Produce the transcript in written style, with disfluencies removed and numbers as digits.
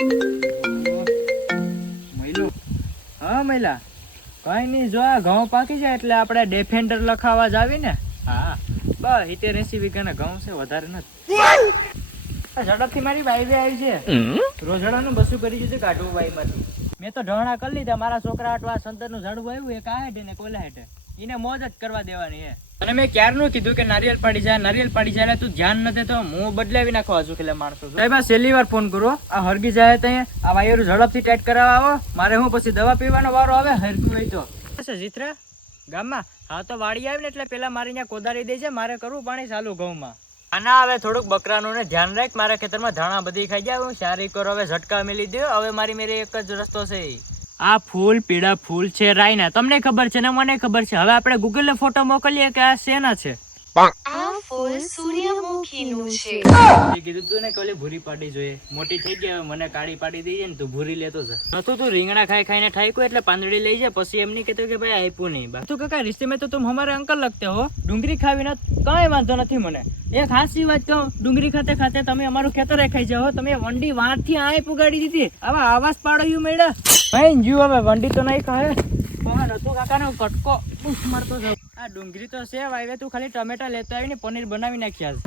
હા મહિલા કઈ નઈ, જો આ ઘઉં પાકી જાય એટલે આપણે ડિફેન્ડર લખાવા જ આવી ને. હા બસ 70-80 વીઘાના ઘઉં છે, વધારે નથી. ઝડપથી મારી બાઈ આવી છે, રોજડાનું બસું કરી દીધું કાઢવું બાઈ માંથી. મેં તો ઢોણા કરી લીધા, મારા છોકરા આટવા સંતરનું ઝાડવું આવ્યું, એક આ હેઠે ને કોલા હેઠે, એને મોજ જ કરવા દેવાની હે. અને મેં ક્યારનું કીધું કે નારિયેલ પાડી જાય તું ધ્યાન નથી તો હું બદલાવી નાખવા છું કે માણસો. સાહેબ આ છેલ્લી વાર ફોન કરો, આ હરગી જાય ત્યાં આ વાયરું ઝડપથી ટાઈટ કરાવવા આવો, મારે હું પછી દવા પીવાનો વારો આવે હરગું હોય તો. જીત્રા ગામમાં હા તો વાડી આવી ને એટલે પેલા મારી ત્યાં કોદારી દે છે, મારે કરવું પાણી ચાલુ ઘઉંમાં. આના હવે થોડુંક બકરાનું ને ધ્યાન રાખ, મારા ખેતરમાં ધાણા બધી ખાઈ જાય, હું સારી કરો હવે ઝટકા મેલી દો. હવે મારી એક જ રસ્તો છે, આ ફૂલ પીળા ફૂલ છે રાયના, તમને ખબર છે ને મને ખબર છે. હવે આપણે ગૂગલ ને ફોટો મોકલીએ કે આ શેના છે. આ ફૂલ સૂર્યમુખીનું છે. એ કીધું તું ને કે ભૂરી પાડી જોઈએ, મોટી થઈ ગઈ હવે મને કાળી પાડી દઈએ ને, તું ભૂરી લેતો છે. નતું તું રીંગણા ખાઈને ઠાઈકો એટલે પાંદડી લઈ જાય, પછી એમ નહીં કહેતો કે ભાઈ આપ્યું નહીં. તું કાકા રિશ્તે મેં તો તુમ હમારે અંકલ લગતે હો. ડુંગળી ખાવીને કઈ વાંધો નથી મને. એક હાસી વાત કહું, ડુંગળી ખાતે ખાતે તમે અમારું ખેતર ખાઈ જાઓ, તમે વંડી વાંથી આય પુગાડી દીધી. આવા આવાજ પાડ્યું મેળા ભાઈ જીવ. હવે વંડી તો નહીં કહે નતું કાકા નો કટકો પૂછ મારતો જાવ. આ ડુંગળી તો છે વાવે, તું ખાલી ટમેટા લેતો આવીને પનીર બનાવી નાખ્યા.